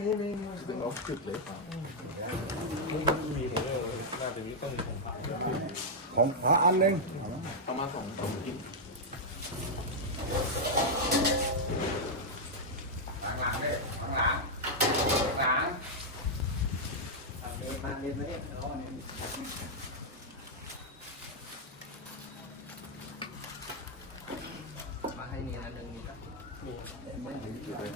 เป็นออฟฟิศเลยไม่มีเลยน่าจะมีต้องของขาย ของพระอันหนึ่ง เอามาสองกิน หลังเลยหลังมันเย็นไหมร้อนเนี่ยมาให้นี่นะหนึ่งนี่ครับไม่เห็นอยู่เลย